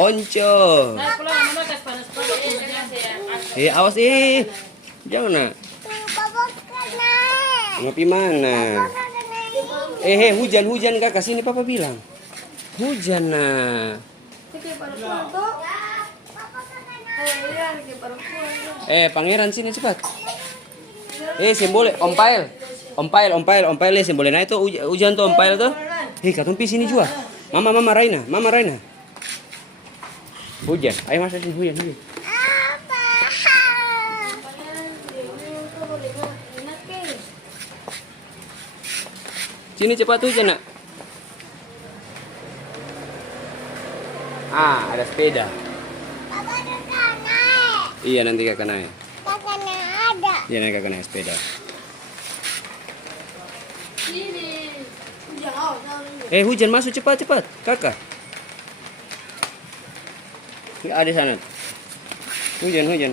Onco. Awas jangan nak. Ngopi mana? Hujan Kakak, sini papa bilang. Hujan nah. Pangeran sini cepat. Simbol ompail simbol nah itu hujan tuh ompail tuh. Katong pi sini juga. Mama Raina. Hujan. Ayo masuk sini hujan. Sini cepat hujan nak. Ada sepeda. Papa kakak naik. Iya nanti kakak naik. Kakaknya ada. Iya nanti kakak naik sepeda. Hujan masuk cepat kakak. Nggak ada sana. Hujan.